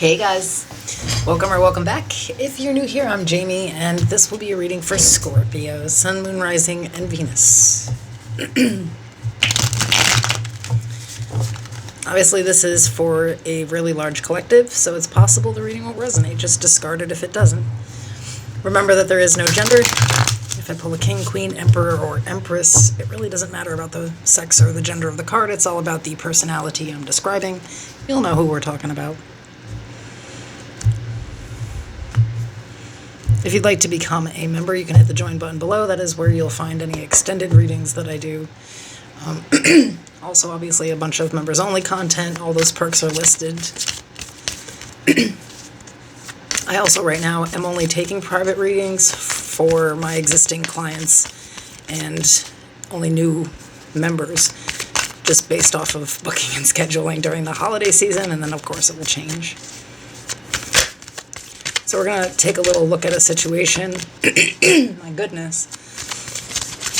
Hey guys, welcome or welcome back. If you're new here, I'm Jamie, and this will be a reading for Scorpio, Sun, Moon, Rising, and Venus. Obviously, this is for a really large collective, so it's possible the reading won't resonate. Just discard it if it doesn't. Remember that there is no gender. If I pull a king, queen, emperor, or empress, it really doesn't matter about the sex or the gender of the card. It's all about the personality I'm describing. You'll know who we're talking about. If you'd like to become a member, you can hit the join button below. That is where you'll find any extended readings that I do. Also, obviously, a bunch of members-only content. All those perks are listed. I also, right now, am only taking private readings for my existing clients and only new members, just based off of booking and scheduling during the holiday season, and then, of course, it will change. So we're going to take a little look at a situation, my goodness,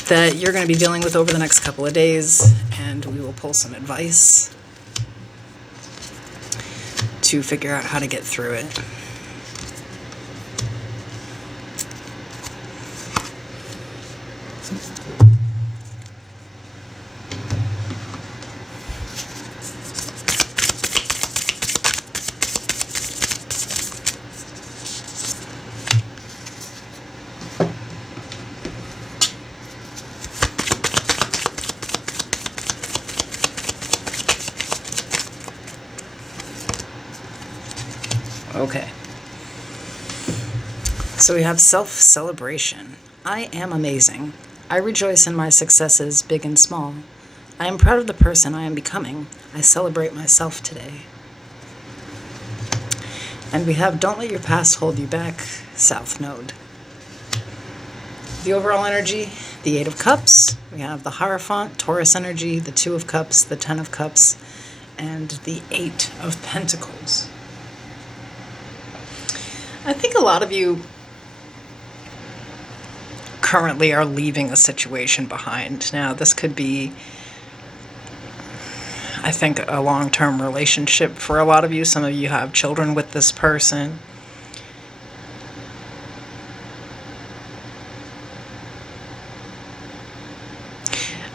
that you're going to be dealing with over the next couple of days, and we will pull some advice to figure out how to get through it. Okay. So we have self-celebration. I am amazing. I rejoice in my successes, big and small. I am proud of the person I am becoming. I celebrate myself today. And we have don't let your past hold you back, South Node. The overall energy, the Eight of Cups. We have the Hierophant, Taurus energy, the Two of Cups, the Ten of Cups, and the Eight of Pentacles. I think a lot of you currently are leaving a situation behind. Now, this could be, I think, a long-term relationship for a lot of you. Some of you have children with this person.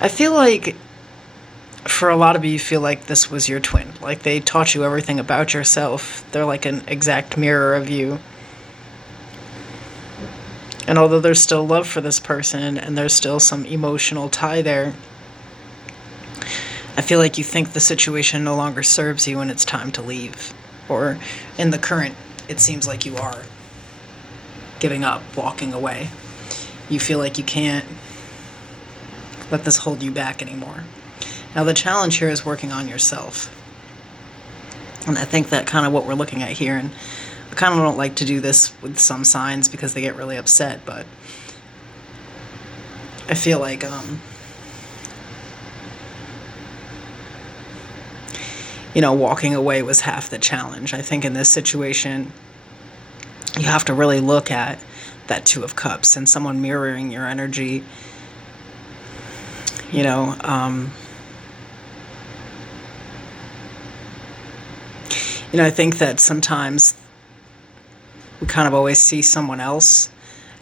I feel like for a lot of you, you feel like this was your twin. Like they taught you everything about yourself. They're like an exact mirror of you. And although there's still love for this person and there's still some emotional tie there, I feel like you think the situation no longer serves you and it's time to leave. Or in the current, it seems like you are giving up, walking away. You feel like you can't let this hold you back anymore. Now the challenge here is working on yourself. And I think that kind of what we're looking at here, and I kind of don't like to do this with some signs because they get really upset, but I feel like walking away was half the challenge. I think in this situation, you have to really look at that Two of Cups and someone mirroring your energy. I think that sometimes we kind of always see someone else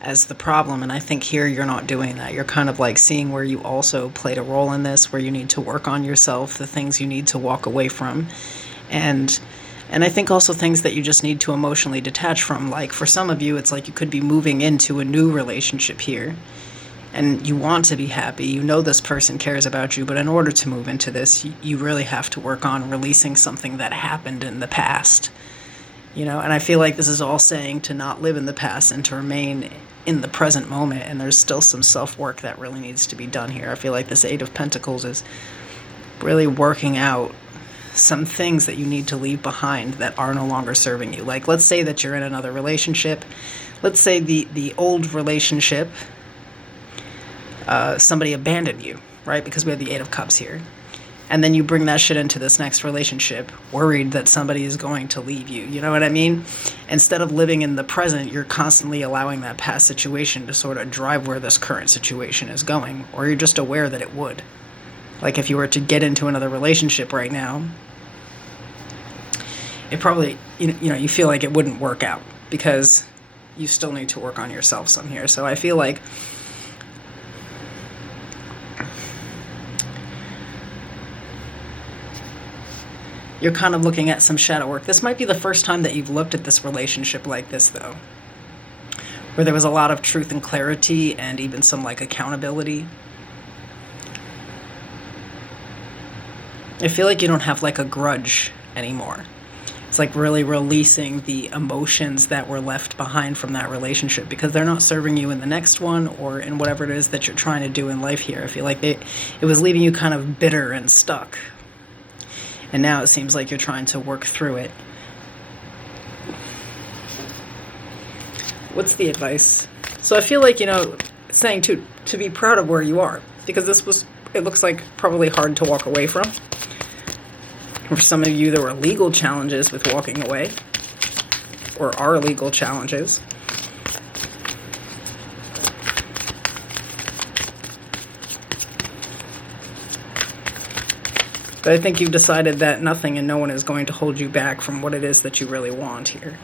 as the problem, and I think here you're not doing that. You're kind of like seeing where you also played a role in this, where you need to work on yourself, the things you need to walk away from, and I think also things that you just need to emotionally detach from. Like for some of you, it's like you could be moving into a new relationship here, and you want to be happy. You know this person cares about you, but in order to move into this, you really have to work on releasing something that happened in the past. And I feel like this is all saying to not live in the past and to remain in the present moment, and there's still some self-work that really needs to be done here. I feel like this Eight of Pentacles is really working out some things that you need to leave behind that are no longer serving you. Like, let's say that you're in another relationship. Let's say the old relationship, somebody abandoned you, right? Because we have the Eight of Cups here. And then you bring that shit into this next relationship, worried that somebody is going to leave you. You know what I mean? Instead of living in the present, you're constantly allowing that past situation to sort of drive where this current situation is going. Or you're just aware that it would. Like if you were to get into another relationship right now, it probably, you feel like it wouldn't work out because you still need to work on yourself some here. So I feel like you're kind of looking at some shadow work. This might be the first time that you've looked at this relationship like this, though, where there was a lot of truth and clarity and even some like accountability. I feel like you don't have like a grudge anymore. It's like really releasing the emotions that were left behind from that relationship because they're not serving you in the next one or in whatever it is that you're trying to do in life here. I feel like it was leaving you kind of bitter and stuck. And now it seems like you're trying to work through it. What's the advice? So I feel like, saying to be proud of where you are, because it looks like probably hard to walk away from. For some of you, there were legal challenges with walking away, or are legal challenges. But I think you've decided that nothing and no one is going to hold you back from what it is that you really want here.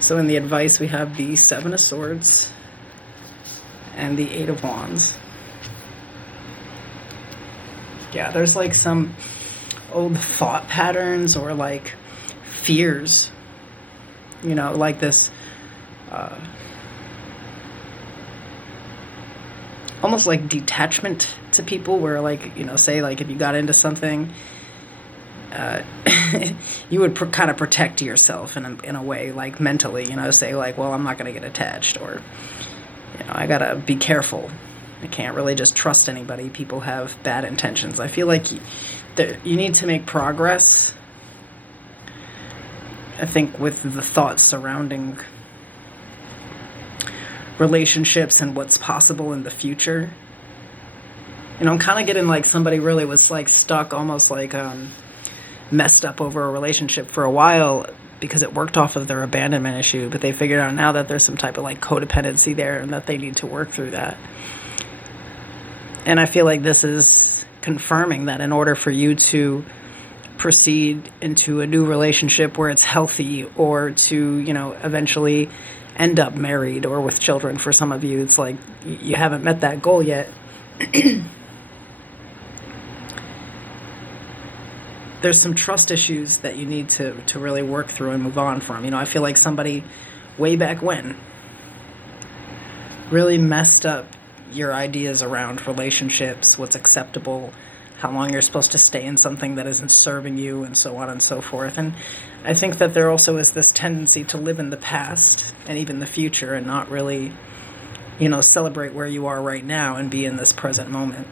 So in the advice, we have the Seven of Swords and the Eight of Wands. Yeah, there's like some old thought patterns or like fears, like this almost like detachment to people where like, say like if you got into something, you would kind of protect yourself in a way, like mentally, say like, well, I'm not going to get attached, or, I got to be careful. I can't really just trust anybody. People have bad intentions. I feel like you need to make progress, I think, with the thoughts surrounding relationships and what's possible in the future. I'm kind of getting like somebody really was like stuck, almost like messed up over a relationship for a while because it worked off of their abandonment issue, but they figured out now that there's some type of like codependency there and that they need to work through that. And I feel like this is confirming that in order for you to proceed into a new relationship where it's healthy, or to, eventually end up married or with children, for some of you, it's like you haven't met that goal yet. There's some trust issues that you need to really work through and move on from. I feel like somebody way back when really messed up your ideas around relationships, what's acceptable, how long you're supposed to stay in something that isn't serving you, and so on and so forth. And I think that there also is this tendency to live in the past and even the future and not really, celebrate where you are right now and be in this present moment.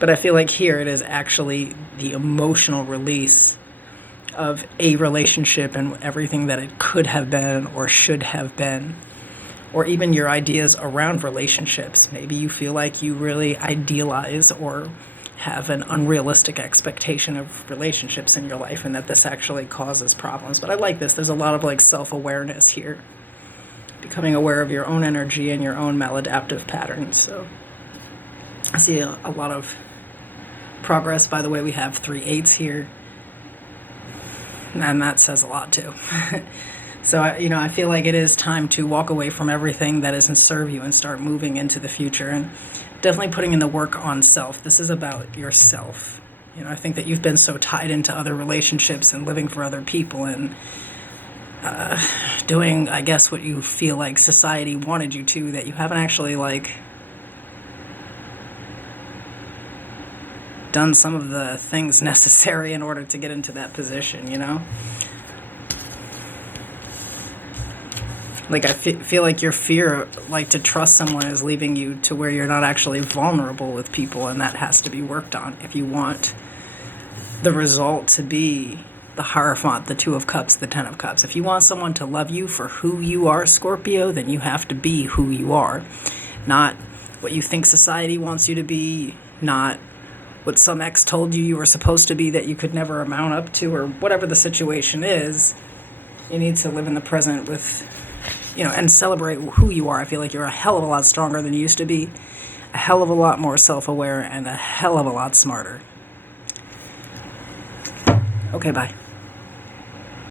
But I feel like here it is actually the emotional release of a relationship and everything that it could have been or should have been, or even your ideas around relationships. Maybe you feel like you really idealize or have an unrealistic expectation of relationships in your life, and that this actually causes problems. But I like this. There's a lot of like self-awareness here, becoming aware of your own energy and your own maladaptive patterns. So I see a lot of progress. By the way, we have 3 8s here, and that says a lot too. So, I feel like it is time to walk away from everything that doesn't serve you and start moving into the future, and definitely putting in the work on self. This is about yourself. I think that you've been so tied into other relationships and living for other people and doing, I guess, what you feel like society wanted you to, that you haven't actually done some of the things necessary in order to get into that position, Like, I feel like your fear, like, to trust someone is leaving you to where you're not actually vulnerable with people, and that has to be worked on if you want the result to be the Hierophant, the 2 of Cups, the 10 of Cups. If you want someone to love you for who you are, Scorpio, then you have to be who you are. Not what you think society wants you to be, not what some ex told you were supposed to be that you could never amount up to, or whatever the situation is. You need to live in the present with, and celebrate who you are. I feel like you're a hell of a lot stronger than you used to be, a hell of a lot more self-aware, and a hell of a lot smarter. Okay, bye.